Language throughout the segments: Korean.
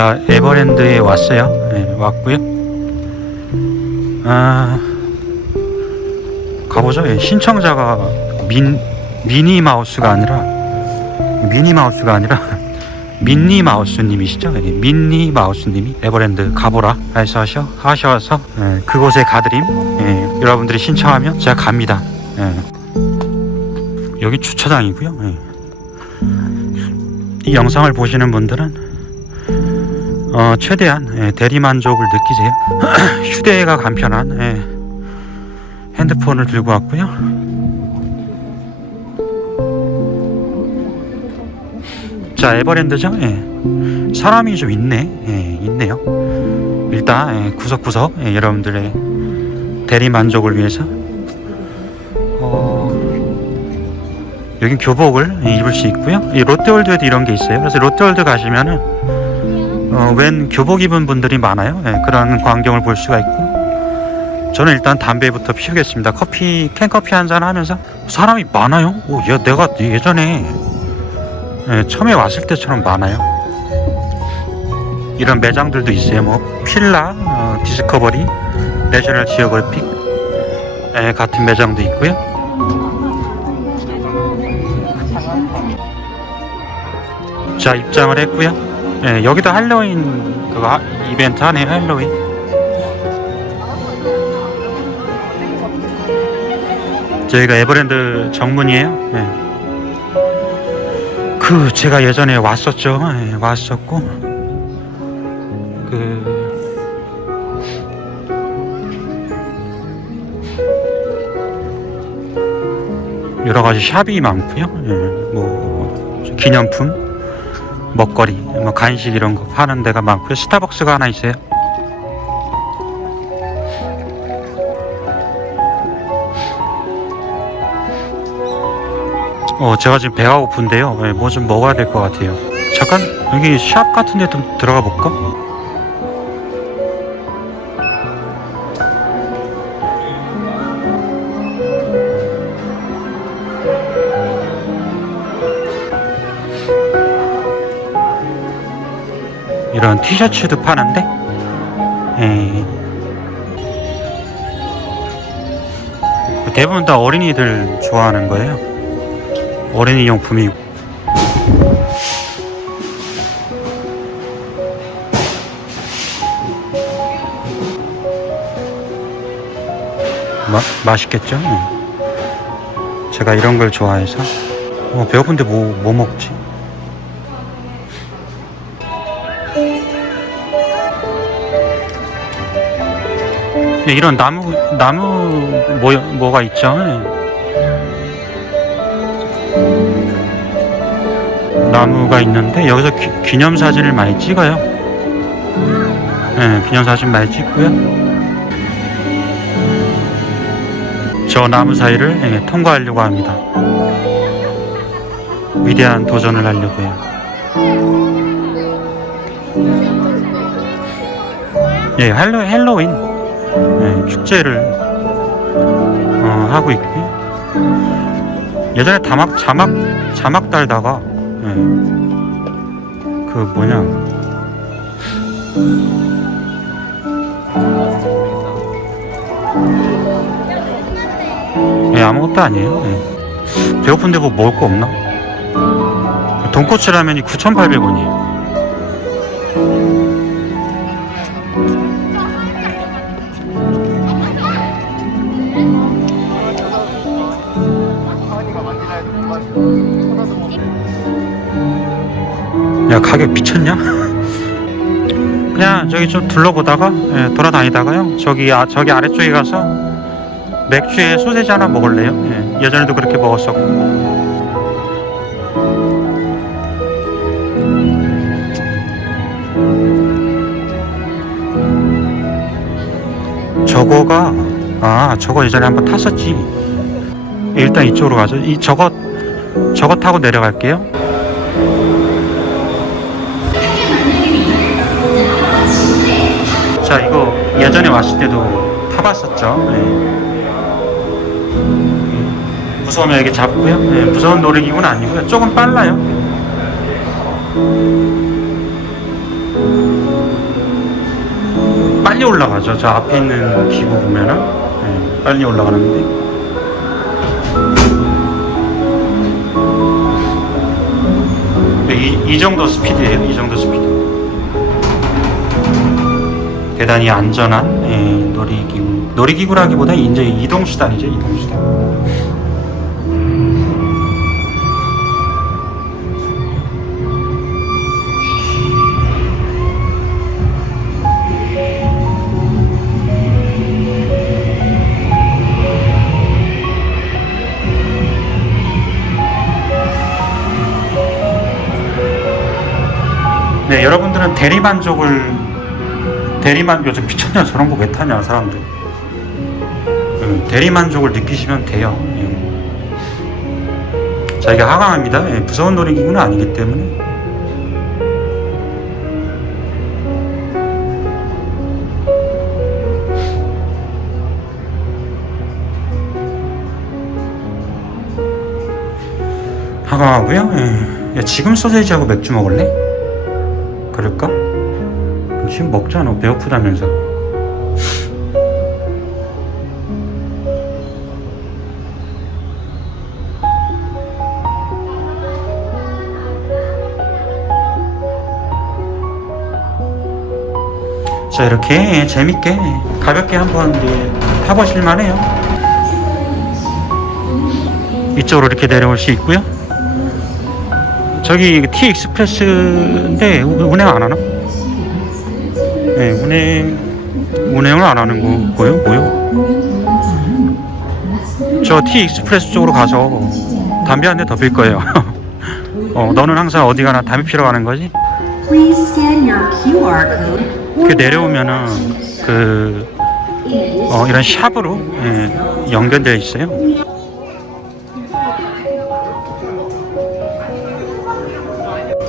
자 에버랜드에 왔어요. 네, 왔고요. 아 가보죠. 예, 신청자가 민 미니 마우스가 아니라 미니 마우스가 아니라 민니 마우스님이시죠? 예, 민니 마우스님이 에버랜드 가보라 해서 하셔, 하셔서 예, 그곳에 가드림 예, 여러분들이 신청하면 제가 갑니다. 예. 여기 주차장이고요. 예. 이 영상을 보시는 분들은 어, 최대한 예, 대리 만족을 느끼세요. 휴대가 간편한 예, 핸드폰을 들고 왔고요. 자 에버랜드죠. 예. 사람이 좀 있네. 예, 있네요. 일단 예, 구석구석 예, 여러분들의 대리 만족을 위해서 어, 여긴 교복을 예, 입을 수 있고요. 이 롯데월드에도 이런 게 있어요. 그래서 롯데월드 가시면은 어, 웬 교복 입은 분들이 많아요. 예, 그런 광경을 볼 수가 있고. 저는 일단 담배부터 피우겠습니다. 커피 캔 커피 한 잔 하면서 사람이 많아요. 오, 야 내가 예전에 예, 처음에 왔을 때처럼 많아요. 이런 매장들도 있어요. 뭐 필라, 어, 디스커버리, 내셔널 지오그래픽 예, 같은 매장도 있고요. 자 입장을 했고요. 예, 여기도 할로윈 그거 하- 이벤트 하네요. 할로윈. 저희가 에버랜드 정문이에요. 예. 그 제가 예전에 왔었죠. 예, 왔었고 그 여러 가지 샵이 많고요. 예, 뭐 기념품, 먹거리, 뭐 간식 이런 거 파는 데가 많고요. 스타벅스가 하나 있어요. 어, 제가 지금 배가 고픈데요. 뭐좀 먹어야 될 것 같아요. 잠깐 여기 샵 같은 데 좀 들어가 볼까? 티셔츠도 파는데 에 대부분 다 어린이들 좋아하는 거예요. 어린이 용품이고 마, 맛있겠죠? 네. 제가 이런 걸 좋아해서 어, 배고픈데 뭐, 뭐 먹지? 네, 이런 나무 나무 뭐, 뭐가 있죠? 네. 나무가 있는데 여기서 기, 기념 사진을 많이 찍어요. 네, 기념 사진 많이 찍고요. 저 나무 사이를 예, 통과하려고 합니다. 위대한 도전을 하려고요. 예, 할로, 헬로윈 예, 축제를 어, 하고 있고요. 예전에 자막 자막 자막 달다가 예, 그 뭐냐 예, 아무것도 아니에요. 예. 배고픈데 뭐 먹을 거 없나? 돈코츠 라면이 9,800원이에요. 야 가격 미쳤냐? 그냥 저기 좀 둘러보다가 예, 돌아다니다가요 저기 아, 저기 아래쪽에 가서 맥주에 소세지 하나 먹을래요? 예, 예전에도 그렇게 먹었었고 저거가 아 저거 예전에 한번 탔었지 일단 이쪽으로 가죠 이 저거 저거 타고 내려갈게요 자 이거 예전에 왔을 때도 타봤었죠 예. 무서우면 이렇게 잡고요 예, 무서운 놀이기구는 아니고요 조금 빨라요 빨리 올라가죠. 저 앞에 있는 기구 보면은 예, 빨리 올라가는데. 네, 이, 이 정도 스피드예요. 이 정도 스피드. 대단히 안전한 예, 놀이기구. 놀이기구라기보다 이제 이동 수단이죠. 이동 수단. 네, 여러분들은 대리만족을 대리만 요즘 미쳤냐 저런 거 왜 타냐 사람들. 음, 대리만족을 느끼시면 돼요. 예. 저희가 하강합니다. 예, 무서운 놀이기구는 아니기 때문에. 하강하고요. 예. 야, 지금 소세지하고 맥주 먹을래? 그럴까? 지금 먹잖아 배고프다면서. 자 이렇게 재밌게 가볍게 한번 이제 타보실 만 해요. 이쪽으로 이렇게 내려올 수 있고요. 저기 T 익스프레스인데 운행 안 하나? 네, 운행 운행을 안 하는 거고요. 뭐요? 저 T 익스프레스 쪽으로 가서 담배 한 대 더 필 거예요. 어, 너는 항상 어디 가나 담배 피러 가는 거지? 그 내려오면은 그 어, 이런 샵으로 예, 연결되어 있어요.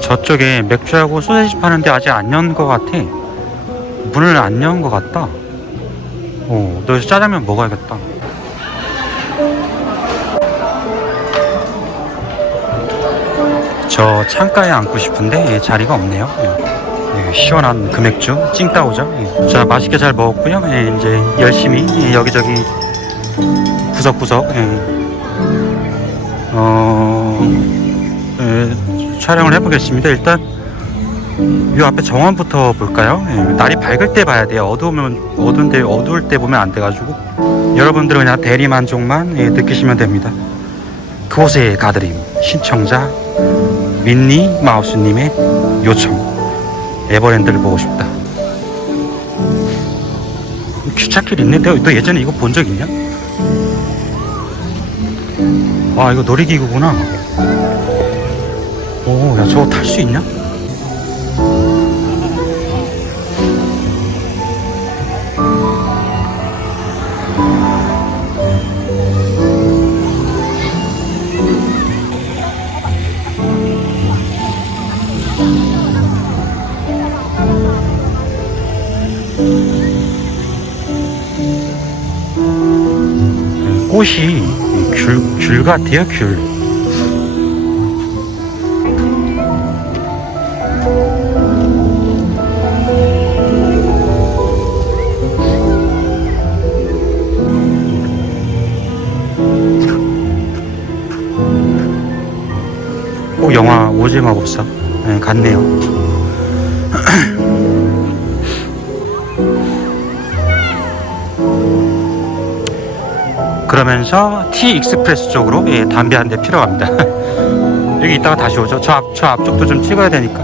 저쪽에 맥주하고 소세지 파는데 아직 안 연 것 같아. 문을 안 연 것 같다. 어, 너 여기서 짜장면 먹어야겠다. 저 창가에 앉고 싶은데 예, 자리가 없네요. 예. 예, 시원한 금액주 찡따오죠. 예. 자 맛있게 잘 먹었고요. 예, 이제 열심히 예, 여기저기 구석구석 예. 어, 예, 촬영을 해보겠습니다. 일단 이 앞에 정원부터 볼까요? 예, 날이 밝을 때 봐야 돼요. 어두우면 어두운데 어두울 때 보면 안 돼가지고 여러분들은 그냥 대리만족만 예, 느끼시면 됩니다. 그곳에 가드림 신청자 민니 마우스님의 요청 에버랜드를 보고 싶다. 기찻길. 너, 너 예전에 이거 본 적 있냐? 아 이거 놀이기구구나. 오, 야 저거 탈 수 있냐? 꽃이 귤, 귤 같아요, 귤. 꼭 영화 오징어 법사 네, 같네요. 그러면서 T 익스프레스 쪽으로 예, 담배 한 대 피러 갑니다. 여기 있다가 다시 오죠. 저, 앞, 저 앞쪽도 좀 찍어야 되니까.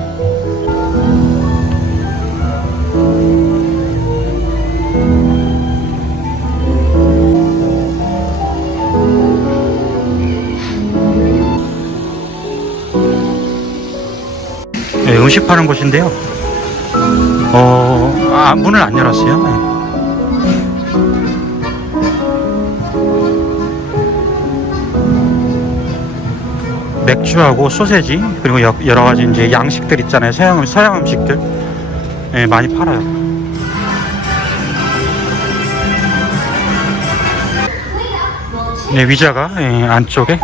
예, 음식 파는 곳인데요. 어, 아, 문을 안 열었어요. 맥주하고 소세지 그리고 여, 여러 가지 이제 양식들 있잖아요 서양 서양 음식들 예, 많이 팔아요. 네, 위자가 예, 안쪽에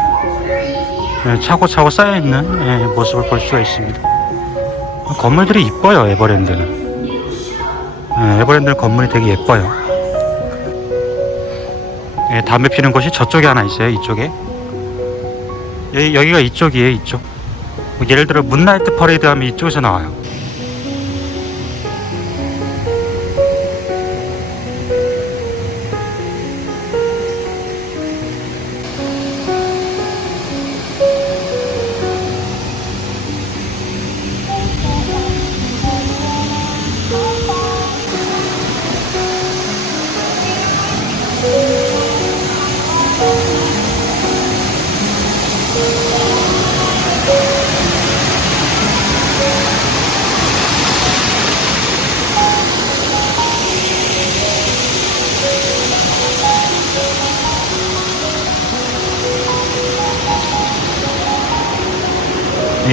예, 차고차고 쌓여 있는 예, 모습을 볼 수가 있습니다. 건물들이 이뻐요 에버랜드는. 예, 에버랜드 건물이 되게 예뻐요. 예, 담배 피는 곳이 저쪽에 하나 있어요. 이쪽에. 여기, 여기가 이쪽이에요. 이쪽. 뭐 예를 들어 문나이트 퍼레이드 하면 이쪽에서 나와요.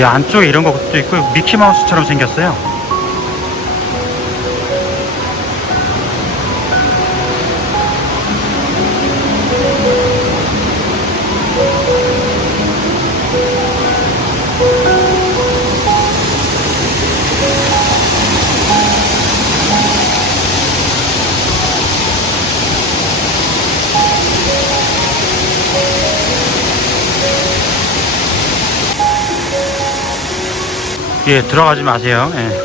이 안쪽에 이런 것도 있고 미키마우스처럼 생겼어요. 예, 들어가지 마세요. 예.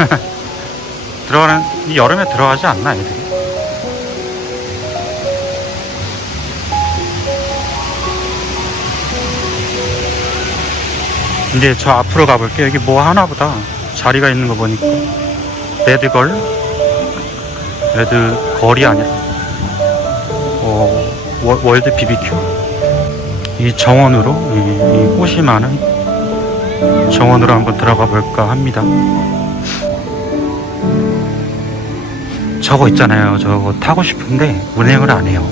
들어가는 이 여름에 들어가지 않나 애들이? 이제 저 앞으로 가볼게요. 여기 뭐 하나 보다 자리가 있는 거 보니까 레드걸 레드 걸이 아니라 어, 월- 월드 BBQ 이 정원으로 이, 이 꽃이 많은 정원으로 한번 들어가 볼까 합니다. 저거 있잖아요. 저거 타고 싶은데 운행을 안 해요.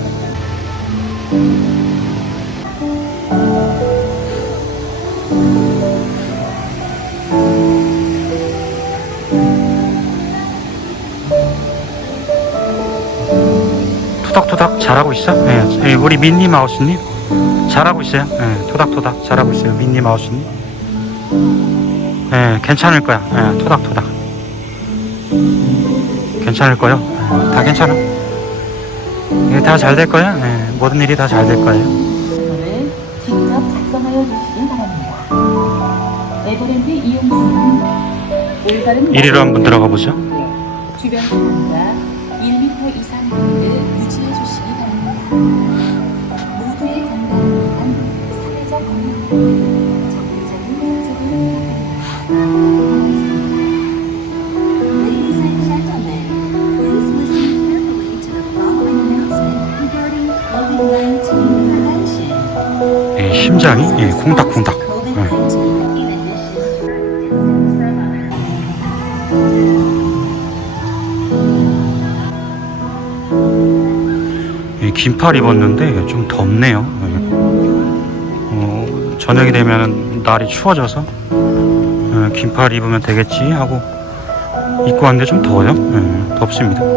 토닥토닥 잘하고 있어? 예, 예, 우리 민니 마우스님 잘하고 있어요. 예, 토닥토닥 잘하고 있어요. 민니 마우스님. 예, 괜찮을 거야. 예, 토닥토닥. 괜찮을 거요. 예, 다 괜찮아. 예, 다잘 될 거야. 예, 모든 일이 다 잘 될 거예요. 번호를 직접 작성하여 주시기 바랍니다. 에버랜드 이용수는 올바른 이리로 한번 들어가 보죠. 주변 상황과 1m 이상 거리를 유지해 주시기 바랍니다. 모두의 건강을 위한 사회적 건강, 예, 긴팔 입었는데 좀 덥네요. 예. 어, 저녁이 되면 날이 추워져서 어, 긴팔 입으면 되겠지 하고 입고 왔는데 좀 더워요. 예, 덥습니다.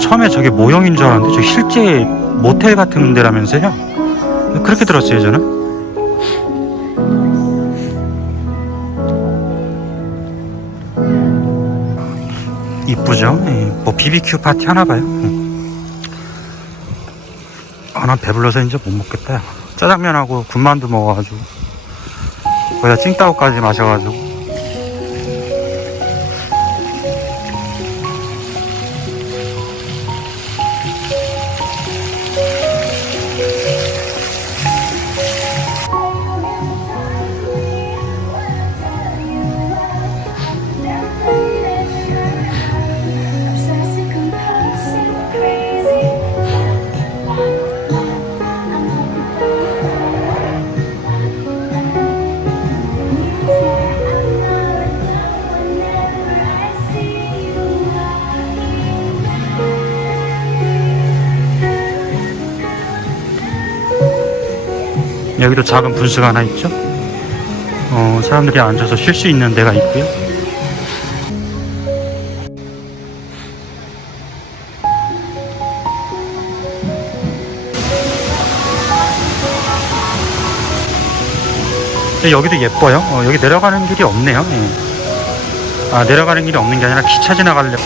처음에 저게 모형인 줄 알았는데 저 실제 모텔 같은 데라면서요? 그렇게 들었어요 저는. 이쁘죠? 예, 뭐 BBQ 파티 하나 봐요. 예. 아, 난 배불러서 이제 못 먹겠다. 야. 짜장면하고 군만두 먹어가지고 거기다 찡따오까지 마셔가지고 여기도 작은 분수가 하나 있죠? 어, 어, 사람들이 앉아서 쉴 수 있는 데가 있고요. 여기도 예뻐요. 어, 여기 내려가는 길이 없네요. 예. 아 내려가는 길이 없는 게 아니라 기차 지나가려.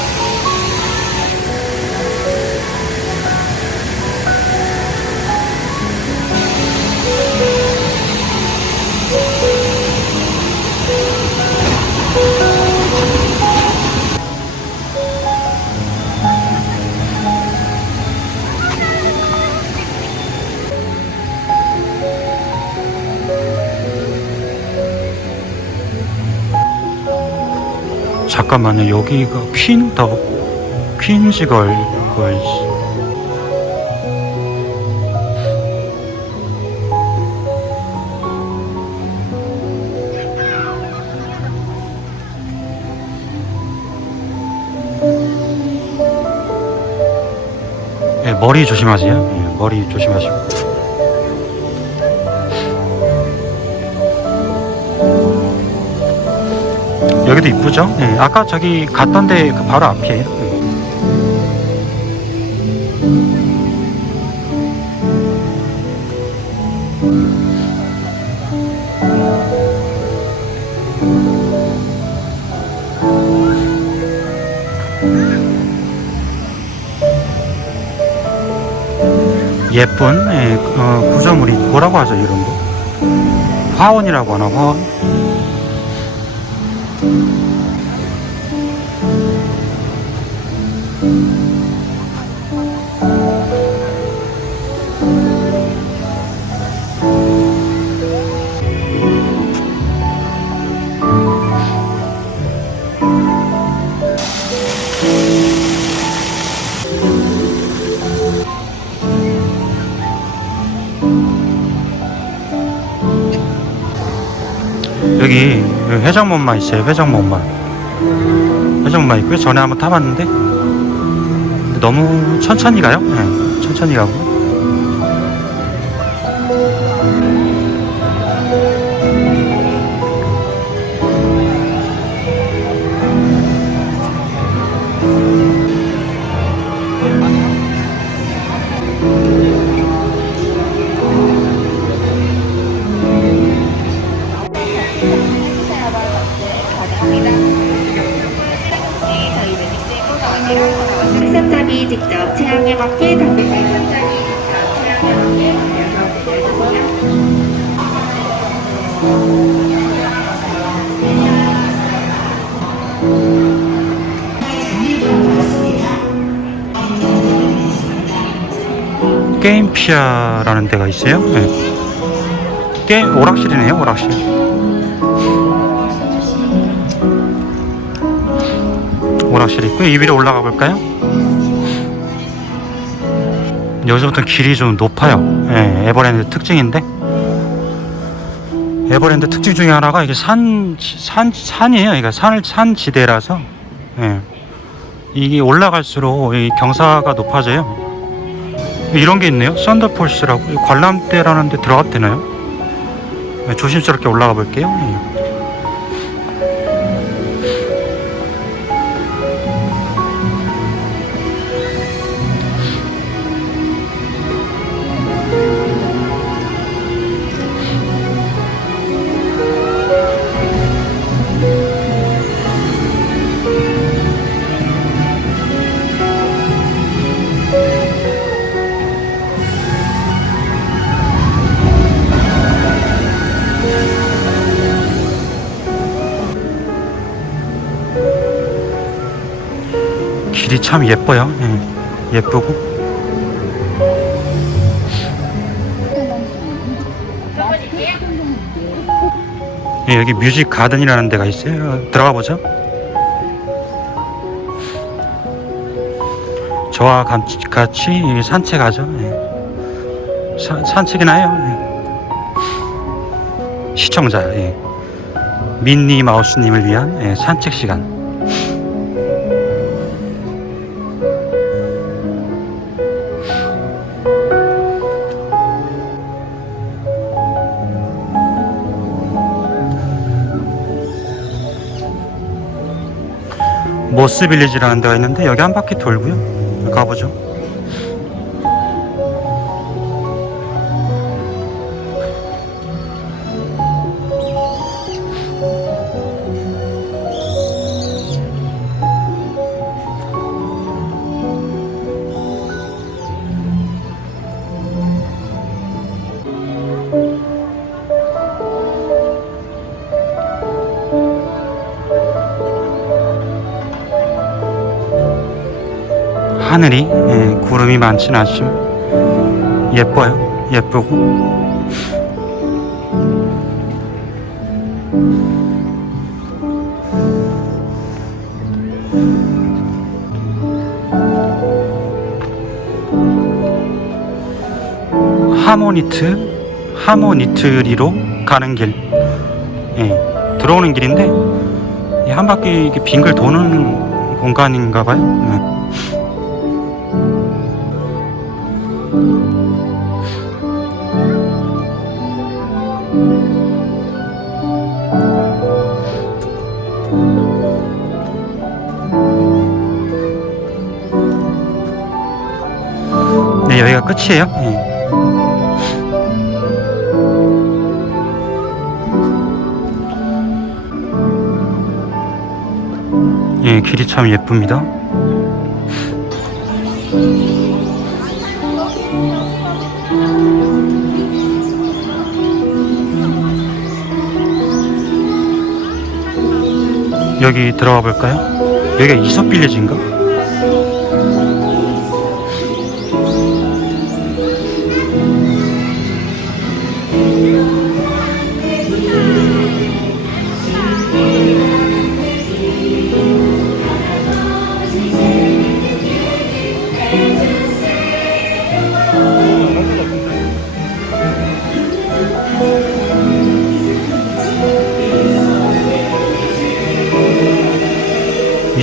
잠깐만요. 여기가 퀸 더 퀸즈 걸 걸스. 예, 머리 조심하세요. 예, 머리 조심하시고. 여기도 이쁘죠? 예, 아까 저기 갔던 데 그 바로 앞이에요. 예. 예쁜 예, 어, 구조물이 뭐라고 하죠 이런 거? 화원이라고 하나 화원? 여기 회전목마 있어요 회전목마. 회전목마 있고요. 전에 한번 타봤는데. 너무 천천히 가요? 네, 천천히 가고 게임피아라는 데가 있어요? 네. 게임 오락실이네요 오락실. 오락실 있고요. 이 위로 올라가 볼까요? 여기서부터 길이 좀 높아요. 예, 에버랜드 특징인데. 에버랜드 특징 중에 하나가 이게 산, 산, 산이에요. 그러니까 산을, 산 지대라서. 예. 이게 올라갈수록 이 경사가 높아져요 이런 게 있네요. 썬더폴스라고. 관람대라는 데 들어가도 되나요? 네, 조심스럽게 올라가 볼게요 길이 참 예뻐요 예. 예쁘고 예, 여기 뮤직 가든이라는 데가 있어요 들어가 보죠 저와 같이, 산책하죠 예. 사- 산책이나 해요 예. 시청자 예. 민니 마우스님을 위한 예, 산책 시간 모스 빌리지라는 데가 있는데 여기 한 바퀴 돌고요. 가보죠. 하늘이 예, 구름이 많진 않지만 예뻐요. 예쁘고 하모니트 하모니트리로 가는 길 예, 들어오는 길인데 이한 바퀴 빙글 도는 공간인가 봐요. 예. 끝이에요. 예. 예, 길이 참 예쁩니다. 여기 들어가 볼까요? 여기가 이솝 빌리지인가?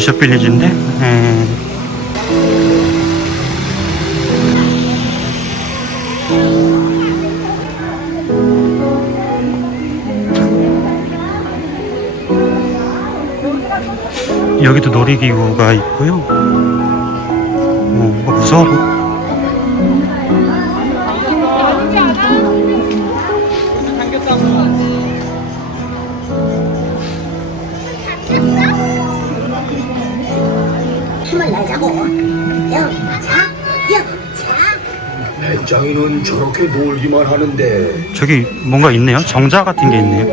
이솝 빌리지인데 예. 여기도 놀이기구가 있고요. 어, 뭐 무서워. 배짱이는 저렇게 놀기만 하는데 저기 뭔가 있네요. 정자 같은 게 있네요.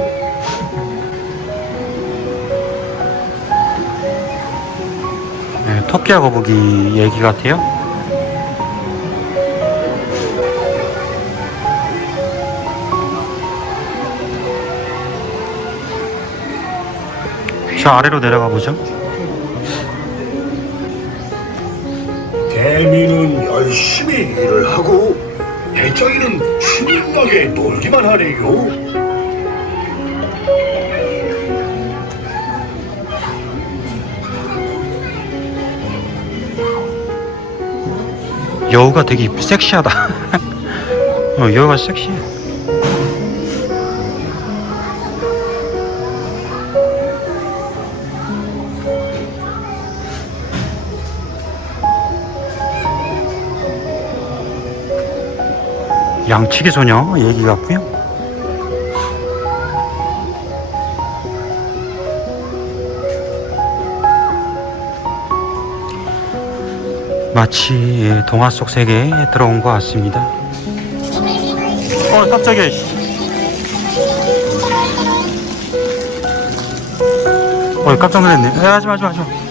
네, 토끼와 거북이 얘기 같아요. 저 아래로 내려가 보죠. 개미는 열심히 일을 하고 배짱이는 신나게 놀기만 하네요. 여우가 되게 섹시하다. 어, 여우가 섹시해. 양치기 소녀 얘기 같고요. 마치 예, 동화 속 세계에 들어온 것 같습니다. 어, 깜짝이야. 씨. 어, 깜짝 놀랐네. 에, 하지 마, 하지 마, 하지 마.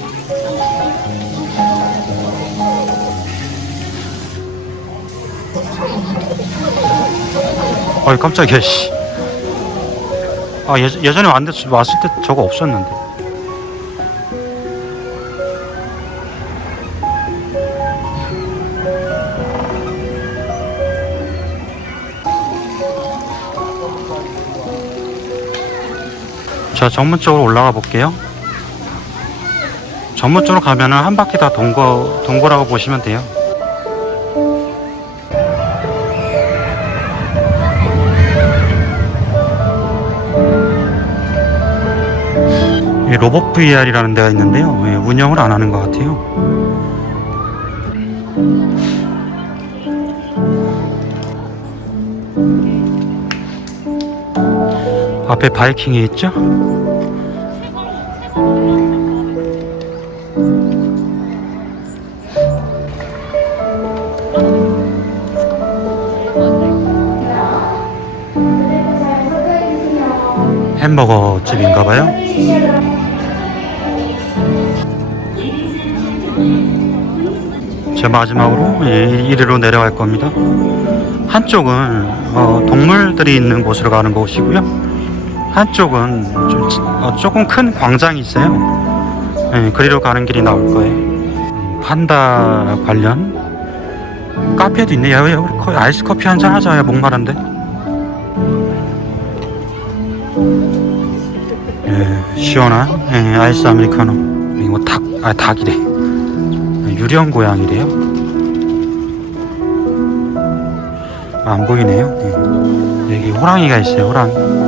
어, 깜짝이야, 씨. 아, 예, 예전에 왔는데, 왔을 때 저거 없었는데. 자, 정문 쪽으로 올라가 볼게요. 정문 쪽으로 가면은 한 바퀴 다 동거, 동거라고 보시면 돼요. 예, 로봇 VR이라는 데가 있는데요. 예, 운영을 안 하는 것 같아요. 앞에 바이킹이 있죠? 햄버거 집인가봐요. 제 마지막으로 예, 이리로 내려갈 겁니다. 한쪽은 어, 동물들이 있는 곳으로 가는 곳이고요. 한쪽은 좀 지- 어, 조금 큰 광장이 있어요. 예, 그리로 가는 길이 나올 거예요. 음, 판다 관련 카페도 있네요. 여기 우리 거- 아이스 커피 한 잔 하자. 야, 목마른데. 예, 시원한 예, 아이스 아메리카노. 이거 닭, 아 닭이래. 유령 고양이래요. 아, 안 보이네요. 예. 여기 호랑이가 있어요. 호랑이.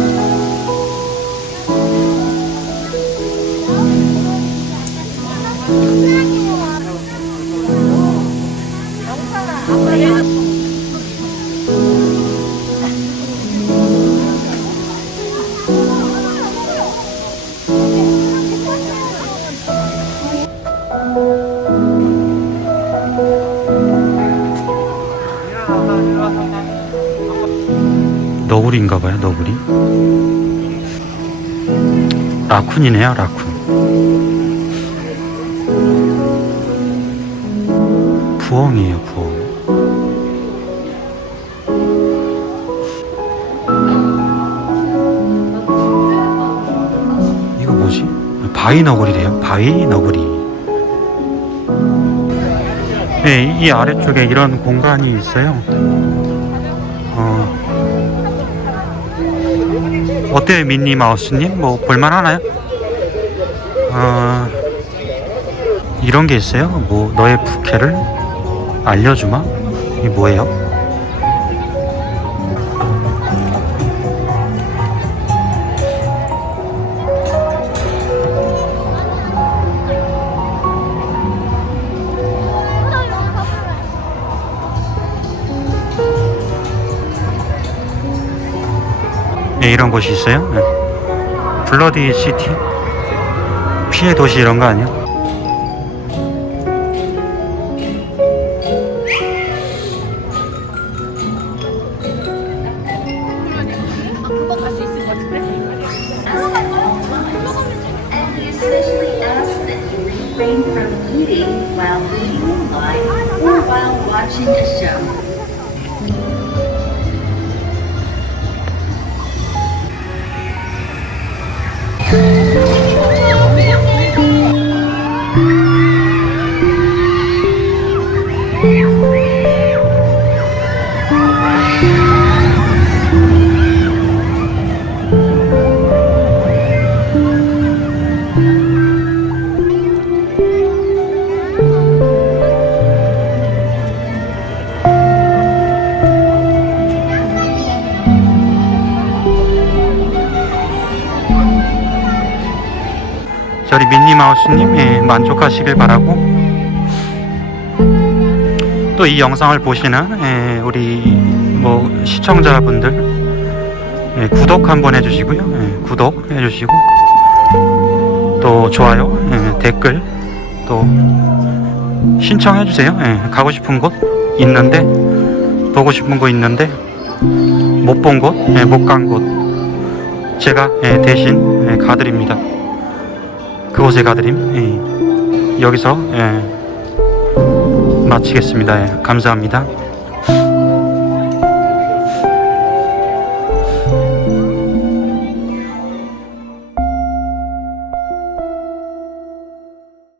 너구리인가봐요. 너구리. 라쿤이네요. 라쿤. 부엉이에요. 부엉. 이거 뭐지? 바위 너구리래요. 바위 너구리. 네, 이 아래쪽에 이런 공간이 있어요. 어때요, 미니 마우스님? 뭐 볼만하나요? 어, 이런 게 있어요. 뭐 너의 부캐를 알려주마. 이게 뭐예요? 네, 이런 곳이 있어요. 네. 블러디 시티? 피해 도시 이런 거 아니야? 미니마우스님 예, 만족하시길 바라고. 또 이 영상을 보시는 예, 우리 뭐 시청자분들 예, 구독 한번 해주시고요. 예, 구독 해주시고. 또 좋아요 예, 댓글 또 신청해주세요. 예, 가고 싶은 곳 있는데 보고 싶은 곳 있는데 못 본 곳 예, 못간 곳 제가 예, 대신 예, 가드립니다 그곳에 가드림? 예, 여기서 예, 마치겠습니다. 예, 감사합니다